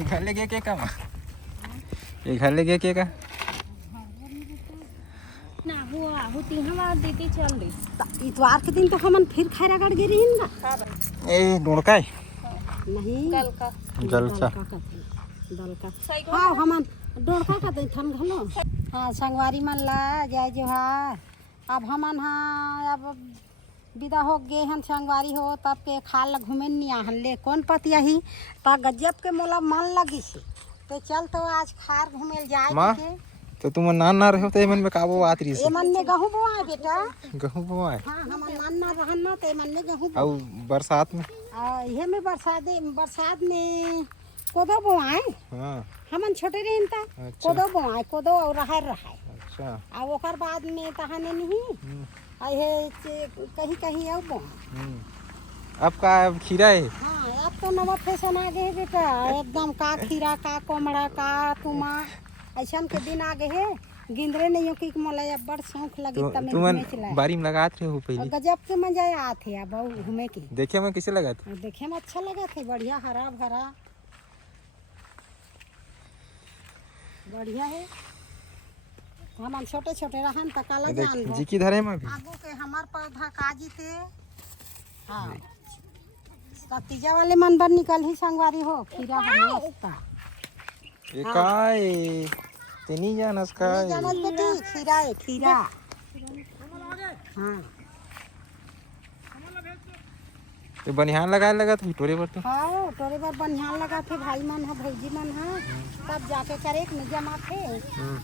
ये घर ले गया क्या काम? ये घर ले गया क्या का? ना हुआ होती हमारा दीदी चल रही इतवार के दिन तो हमन फिर खैरागढ़ गिरी हैं ना। ए ढूंढका है नहीं गल का हाँ हमन डोरका का दे थन घलो। हाँ संगवारी मन ला जय जोहार। अब हमन हाँ अब विदा हो गए हन संगवारी हो तब के खाल घूमे नहीं आहन ले कौन पतिया ही ता गजब के मोला मन लगी से तो चल तो आज खार घूमे जाए के। तो तुम ना रहो तो मन में काबो आत रही से मन में गहूं बोआए बेटा गहूं बोआए। हां हम ना रहन ना ते मन में गहूं और बरसात में ये में बरसात में कोदो बोआए। हां हमन छोटे रहन ता कोदो बोआए कोदो और रहर रहा। अच्छा आ ओकर बाद में तहाने नहीं आई है कहीं कहीं अब अब का अब खीरा है। हाँ अब तो नवा फैशन आ गए बेटा एकदम का खीरा का कोमड़ा का तुमा ऐसा के दिन आ गए है गिंदरे नहीं हो कि मोला अब बड़ शौक लगी तब मैं घूमे चला बारी में लगात रहे हो पहले गजब के मजा आते है बहु घूमे के। देखे में कैसे लगा था? देखे में अच्छा लगा थे बढ़िया हरा भरा बढ़िया है। हम छोटे छोटे रहन त काला जान जी की धरे में भी आगू के हमार पौधा काजी थे। हां तीजा वाले मन बर निकल ही संगवारी हो खीरा हमस्ता ये काय तेनी जानस काय जानस बेटी खीरा है खीरा। हां तो बनिहान लगा था टोरे पर तो हां टोरे पर बनिहान लगा थे भाई मन है भौजी मन है तब जाके करे में जमा थे।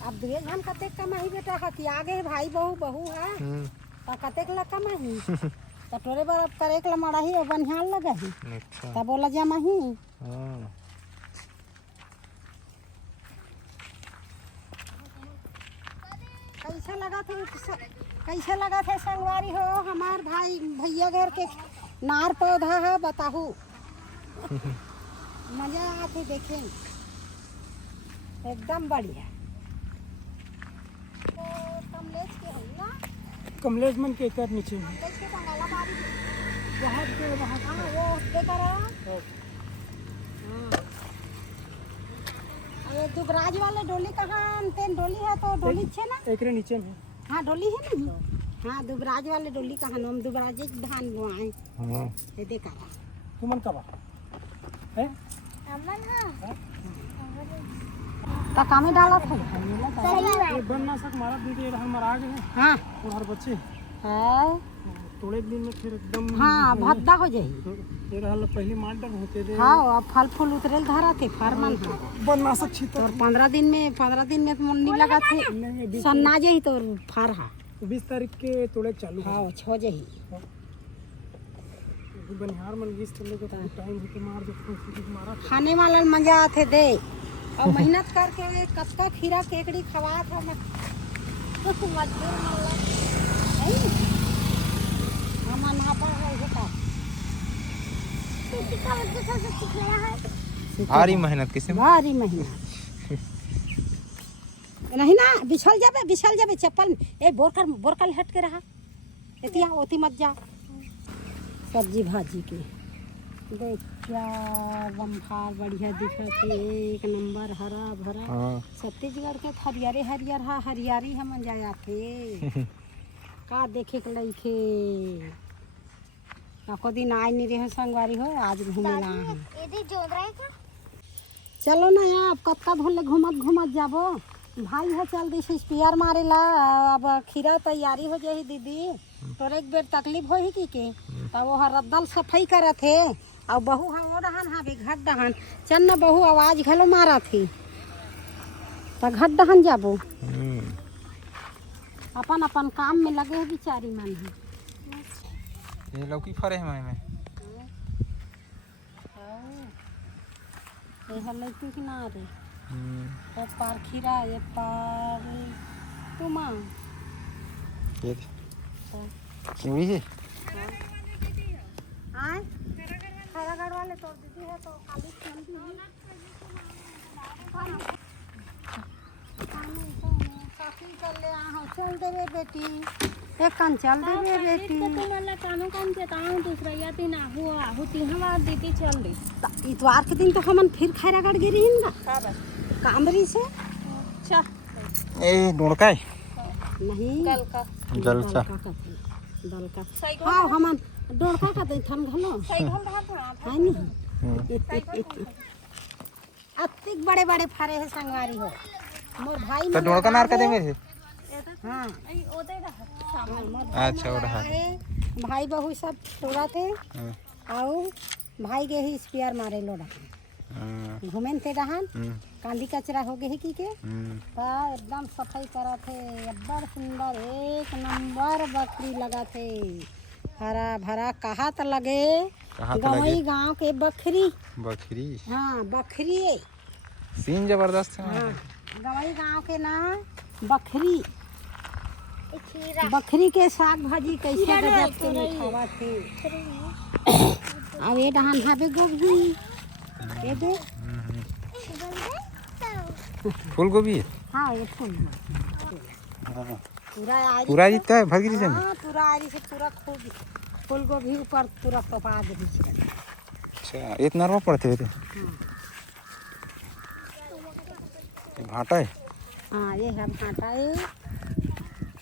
अब दुए घन कते कमाही बेटा कि आगे भाई बहू है तो कते ला कमाही तो टोरे पर अब करे ला मड़ाही और बनिहान लगा ही। अच्छा तब बोला जमा ही। हां कैसे लगा थे संगवारी हो हमार भाई भैया घर के नार पौधा है बताहू मजा आते देखे एकदम बढ़िया। तो कमलेश के हो ना कमलेश मन के कर नीचे में कैसे बंगाला बारी बहुत देर वहां हां वो देखरा हां ये दुबराज वाले डोली कहां तेन डोली है तो डोली छे ना एकरे नीचे में। हाँ डोली है नहीं। हाँ दुबराज वाले डोली कहां हम दुबराज धान बोआए। हां ये देखा तुमन का बा है अमन हां ता कामे डाला था ये बनना सक मारा दीदी हमार आ गए। हां और हर बच्चे है थोड़े दिन में फिर एकदम हां भद्दा हो जाई ये रहल पहले मांडर होते दे। हां अब फल फूल उतरेल धरा थे फरमन बनना सक छी तो 15 दिन में तो मुन्नी लगा थे सन्ना जाई तो फर हा 20 तारीख के तोड़े चालू। हां छो जाई बनिहार मन 20 चले के टाइम होते मार दे मारा खाने वाला मजा आते दे और मेहनत करके कच्चा खीरा केकड़ी खवा था मजदूर हमन हापा है भारी मेहनत किसे भारी मेहनत नहीं ना बिछल जाबे चप्पल ए बोरकर हट के रहा एतिया ओती मत जा सब्जी भाजी के देख क्या बम्फार बढ़िया दिखत है एक नंबर हरा भरा। छत्तीसगढ़ के हरियारी हमन जाया थे का देखे के लइखे को दिन आए नहीं रहे संगवारी हो आज घूमे ला चलो ना यहाँ अब कत्का धोले घूमत जाबो भाई है चल दी स्पेयर मारे ला अब खीरा तैयारी हो जाही दीदी तोर एक बेर तकलीफ होही की के तब वो रद्दल सफाई करत है और बहू हाँ वो डहन हाँ भी घट डहन चल न बहू आवाज घलो मारा थी तो घट डहन जाबो अपन अपन काम में लगे है बिचारी मन है। ये लौकी फरे है में ये हल्ले तू किनारे ये पार खीरा ये पार तुमा ये क्यों है आए खैरागढ़ वाले तोड़ दीदी है तो खाली चलती है साथी चल ले चल दे बेटी एक कान चल दे बेटी तुम्हाला कानो काम के ताऊ दूसरा या तीन आहू तीन बार दीदी चल दी इतवार के दिन तो हमन फिर खैरागढ़ गिरी हिन ना का बस कामरी से अच्छा ए ढोड़का है नहीं कल का जलसा दल का सही हाँ हमन डोड़का का दे थन घलो सही घल रहा था है नहीं अतिक बड़े बड़े फारे है संगवारी हो मोर भाई तो ढोड़का नार का दे मेरे हाँ आई ओदे रहा सामान अच्छा वो रहा भाई बहू सब टोरा थे हाँ, और भाई के ही स्पेयर मारे लोड़ा हाँ, घूमेन थे डहान हम्म, कांदी कचरा हो गए की के हम्म, ता एकदम सफाई करा थे बड़ सुंदर एक नंबर बकरी लगा थे हरा भरा कहा तो लगे कहाँ तो गवई लगे गांव के बकरी बकरी हाँ बकरी है सीन जबरदस्त है हाँ गवई गांव के ना बकरी बकरी के साग भाजी कैसे गजब के लिखावा थे अब ये डहान हाबे गोभी ये दे फूल गोभी है हाँ ये फूल हाँ, पूरा आरी पूरा जीतता है भरगिरी से हाँ पूरा आरी से पूरा खूब फूल गोभी ऊपर पूरा पपा दे दीजिए अच्छा इतना नरवा पड़ते थे भाटा है हाँ ये है भाटा है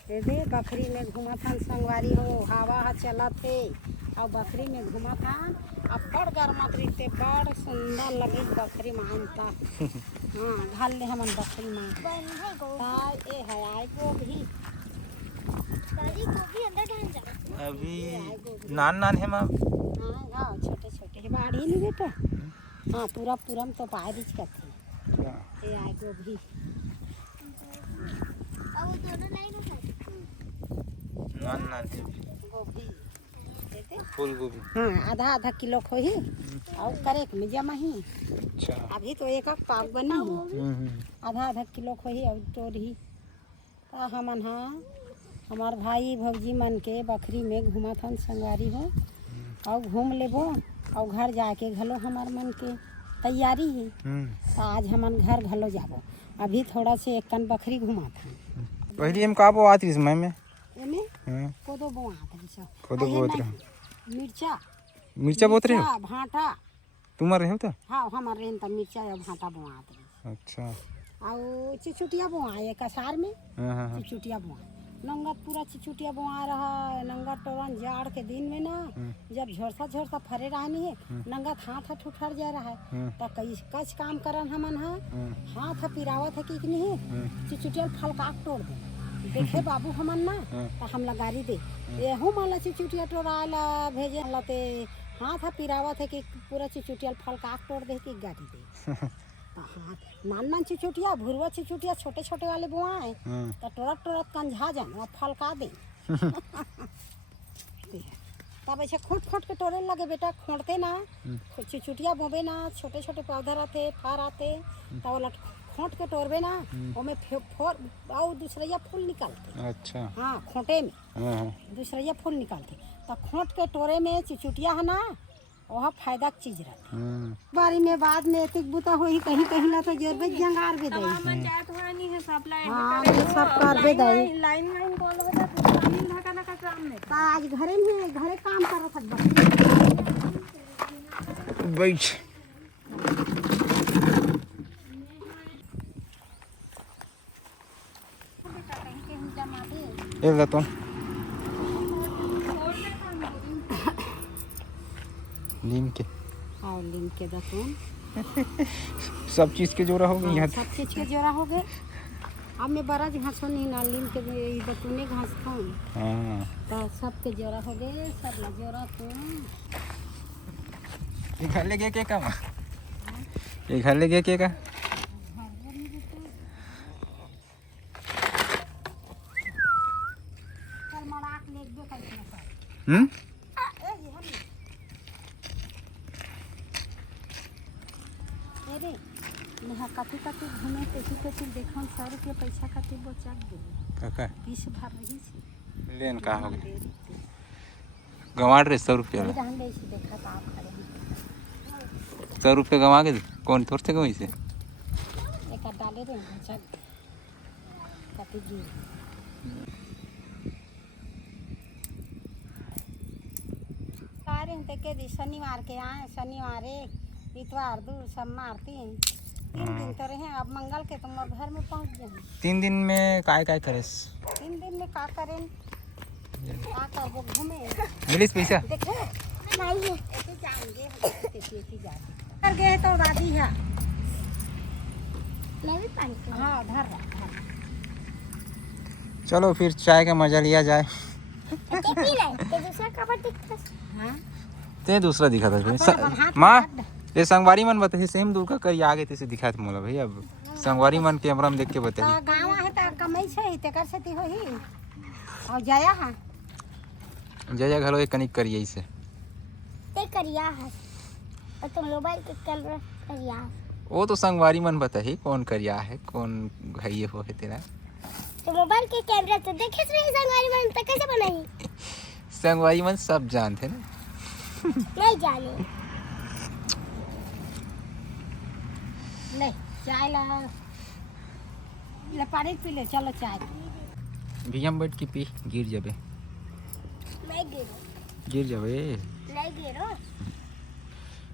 ये दे बकरी में घुमा था संगवारी हो हवा चला थे और बकरी में घुमा था अब बड़ गर्मत रहते बड़ सुंदर लगी बकरी मानता हाँ घाल ले हमन बकरी मान ये है आए गोभी अभी नान नान है माँ हाँ हाँ छोटे छोटे बाढ़ी नहीं बेटा हाँ पूरा पूरम तो पारिज का थे ये आए गोभी नान नान है गोभी देते फूल गोभी हाँ आधा आधा किलो खोही और करेक में जमा ही अच्छा अभी तो एक एक पाव बनी आधा आधा किलो खोही और तोड़ी तो हमन हाँ हमार भाई भौजी मन के बकरी में घुमा थन संगवारी हो और घूम लेबो और घर जाके घलो हमार मन के तैयारी है तो आज हमन घर घलो जाबो अभी थोड़ा से एक कन बकरी घुमा था पहले हम का बो आती समय में एमे हाँ, कोदो बोआत रही कोदो बोत रहे मिर्चा मिर्चा बोत रहे हो भाटा तुम्हारे रहे हो तो हाँ हमारे रेन त मिर्चा या भाटा बोआत रही अच्छा और चिचुटिया बोआए कसार में हाँ हाँ हाँ चिचुटिया बोआए नंगत पूरा चिचुटिया बोआ रहा नंगत टोरन जाड़ के दिन में ना जब झोरसा झोरसा फरे रहनी है नंगत हाथ हाथ उठर जा रहा है तो कई कच काम करन हमन हा हाथ पिरावत है कि नहीं है चिचुटिया फलकाक तोड़ दे देखे बाबू हमन ना तो हम लगारी दे एहू माला चिचुटिया टोराला भेजे लते हाथ पिरावत है कि पूरा चिचुटिया फलकाक तोड़ दे कि गाड़ी दे हाँ नान नान चिचुटिया भुरवा चिचुटिया छोटे छोटे वाले बुआए तो टोरत टोरत कंझा जान वहाँ फलका दे तब ऐसे खोट खोट के टोरे लगे बेटा खोटते ना चिचुटिया बोबे ना छोटे छोटे पौधे रहते फार आते तो वाला खोट के टोरबे ना ओमे फोर और दूसरा फूल निकालते अच्छा हाँ खोटे में हाँ हाँ दूसरा फूल निकालते तो खोट के टोरे में चिचुटिया है ना वह फायदा की चीज रहती बारी में बाद में एक बुता हो ही कहीं कहीं ना तो जोरबे जंगार भी दई पंचायत वाला नहीं है सप्लाई हाँ ये सब कर बे दई लाइन लाइन कॉल बता जमीन ढका ना का काम में ता आज घरे में घरे काम कर सकबा बैठ ये बता नीम के और लीम के दतून सब चीज के जोड़ा हो गई यहाँ सब चीज के जोड़ा हो गए अब मैं बड़ा घासों नहीं ना लीम के दतूने घास खाऊं हाँ तो सब के जोड़ा हो गए सब ला जोड़ा तू ये घर ले गया क्या काम ये घर ले गया क्या का चल मड़ाक ले दे कैसे ना अरे यहाँ कथी कथी घूमे तेती तेती देखन 100 रुपया पैसा कथी बचा दे काका 20 भर रही थी लेन का हो गया गंवाड़ रहे 100 रुपया रहन दे से देखा तो आप खड़े हैं 100 रुपये गंवा के कौन थोड़ते गई से एक डाले रे बचा कथी जी रही थे के दी शनिवार के आए, शनिवार एक इतवार दो सोमवार तीन दिन तो रहे। अब मंगल के तुम घर में पहुंच जाए। 3 दिन में काय करेस? 3 दिन में का करें, का करबो, घूमे मिलिस पैसा? देखो नहीं ऐसे जाएंगे, ऐसे जाएंगे कर गए तो दादी है। मैं भी पानी हाँ धर चलो फिर चाय का मजा लिया जाए। पी ले तो दूसरा कवर दिखता। हाँ ते दूसरा दिखा था अपन हाथ माँ में ये संगवारी मन बताइए सेम दूर का करी आगे तैसे दिखा थे मोला भैया। अब संगवारी मन कैमरा में देख के बताइए। तो गाँव है तो कमाई छे तेकर से हो ही और जाया है जय घलो एक कनिक करिए इसे ते करिया है और तो मोबाइल के कैमरा करिया है। वो तो संगवारी मन बताइए कौन करिया है कौन घाइए हो है तेरा। तो मोबाइल के कैमरा तो देखे रही संगवारी में तो कैसे बनाई? संगवारी मन सब जानते ना। नहीं जाने ले चाय ला ले पानी पी ले। चलो चाय भैया बैठ के पी गिर जाबे मैं गिरो गिर जाबे। नहीं गिरो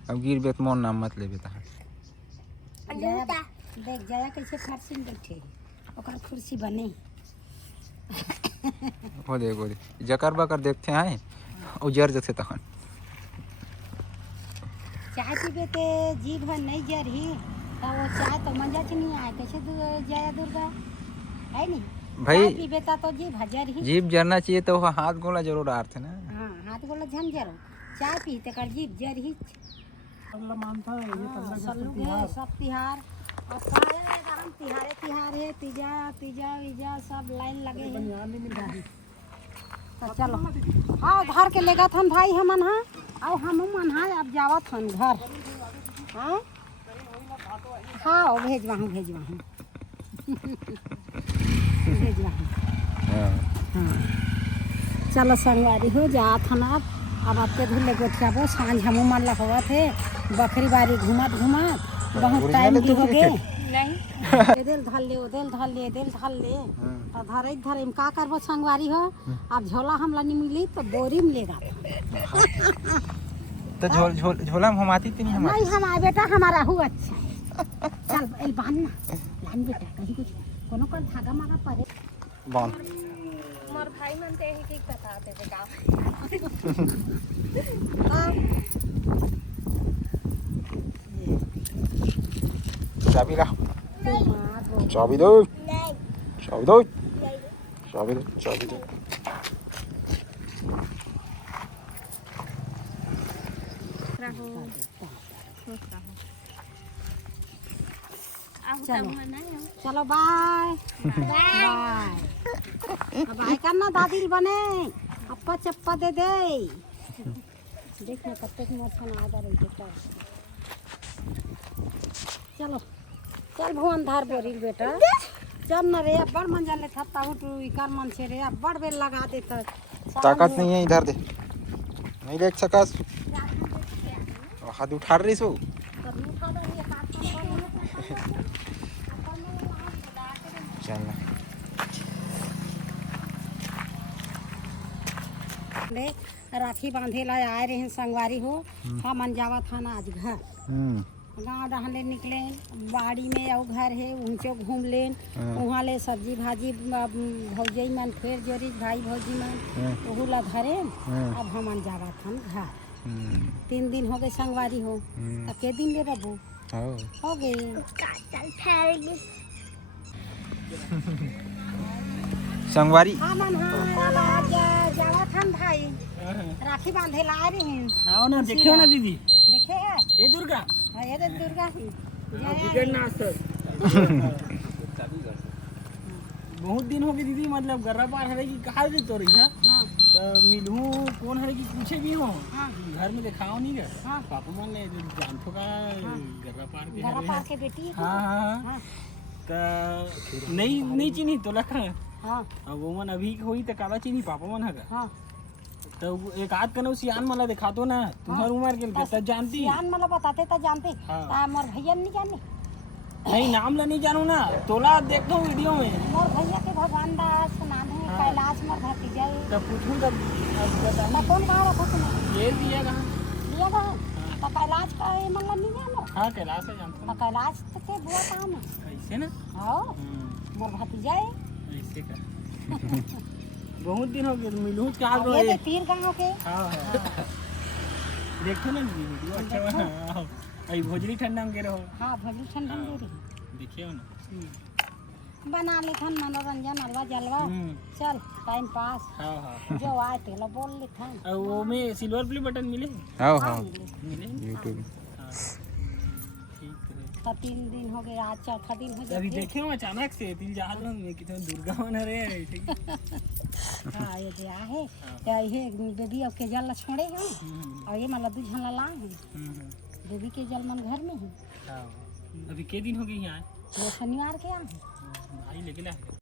अब गिर बे तो मोन नाम मत लेबे ता। लूटा देख जाया कैसे फर्शी में बैठे ओकर कुर्सी बने। वो दे जकर बकर देखते हैं उजर जैसे तहन चाय पीबे ते जीभ नहीं जरही तो वो चाय तो मजा से नहीं आए। कैसे जया दुर्गा है नहीं भाई चाय पीबे ता तो जीभ जरही। जीभ जरना चाहिए तो हाथ गोला जरूर आरते ना। हाँ हाथ बोला झन जरो चाय पी ते कर जीभ जरही। अगला मानता है ये पल्ला सल्लू है सब तिहार और सारे एकदम तिहार है। तीजा वीजा सब लाइन लगे हैं। यहाँ नहीं मिल रहा है। तो चलो हाँ घर के लेगा थन भाई हमन हाँ और हम मन हाँ अब जावत हन घर। हाँ हाँ भेजवा हूँ हाँ चलो संगवारी हो जात हन। अब आपके धुले गोठियाबो सांझ हम मन लगवा थे बकरी बारी घुमत बहुत टाइम भी हो गए। नहीं एदेल धल ले तो धरे का करबो संगवारी हो। अब झोला हमला नहीं मिली तो बोरी में लेगा तो झोला में हम आती थी नहीं नहीं हम आए बेटा हमारा हुआ अच्छा। चल एल बांध ना लान बेटा कहीं कुछ कोनो कर धागा मागा पड़े बांध मोर भाई मन ते ही ठीक बताते थे का चाबी ला नहीं चाबी दो नहीं चाबी दो चाबी दो चाबी दो। चलो बाय बाय। अब आए करना दादी बने अप्पा चप्पा दे दे। देखना कत्ते मौसम आ रही है। चलो चल भुवन धार बोरी बेटा चल न रे बड़ मंजा ले थत्ता हुटू इकर मन से रे बड़ बेल लगा दे तो ताकत नहीं है इधर दे नहीं देख सकस हाथ उठा रही सो। चल राखी बांधे ला आए रहे संगवारी हो। हम जावा था ना आज घर गाँव डहले निकले बाड़ी में और घर है ऊंचे घूम लेन वहाँ ले सब्जी भाजी भौजी मन फिर जोरी भाई भौजी मन वहू ला धरे। अब हम जावा था घर 3 दिन हो गए संगवारी हो तो के दिन ले रबू हो गए। संगवारी हमन हाँ जावा था भाई राखी बांधे ला रहे हैं। हाँ ना देखियो ना दीदी देखे है ये दुर्गा ये तो दुर्गा ही बहुत दिन हो गए दीदी मतलब गर्रा पार हरे की कहा दे तो रही है। हाँ तो मिलूं कौन हरे की पूछे भी हो हाँ घर में दिखाओ नहीं गए। हाँ पापा मान ले जानतो का गर्रा पार के घरा हरे पार के बेटी है। हाँ हाँ हाँ तो नहीं चिन्ही तो लखा हाँ अब वो मन अभी होई तो काला चिन्ही पापा मन हगा हाँ तो एक आध कनो सियान मला दिखा दो ना तुम्हार उम्र के तो जानती सियान मला बताते तो जानते हाँ। मोर भैया नहीं जाने नहीं नाम ला नहीं जानू ना तोला देखता हूँ वीडियो में मोर भैया के भगवान दास नाम है हाँ। कैलाश मोर भतीजा है। तब पूछूं तब अब बता मैं कौन कहाँ रखा तुम्हें ये दिया कहाँ जगह है तो कैलाश का ये मतलब नहीं जानो हाँ कैलाश है जानता तो कैलाश तो के बुआ काम है हूँ ऐसे ना आओ मोर भतीजा है ऐसे का बहुत दिन हो गए मिलूँ क्या और ये तो पीर गाँव के हाँ हाँ देखो ना वीडियो अच्छा बना अभी भोजली ठंडा में रहो हाँ भली ठंडा दे रही देखियो ना बना लेथन मनोरंजन हलवा जलवा चल टाइम पास हाँ हाँ जो आए थे लो बोल लेथन और वो में सिल्वर प्ले बटन मिले हाँ हाँ मिले यूट्यूब हाँ ठीक है तो 3 दिन हो गए आज चौथा दिन हो अभी जाए देखे हो अचानक से दिल जहाज में कितने दुर्गा बना रहे हैं ठीक हाँ ये जे आहे तो ये बेबी अब के जल छोड़े हैं और ये मतलब 2 झन ला है बेबी के जल मन घर में है हाँ अभी के दिन हो गए यहाँ ये शनिवार के आए भाई लेके ला